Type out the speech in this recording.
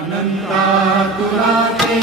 अनन्तातुराते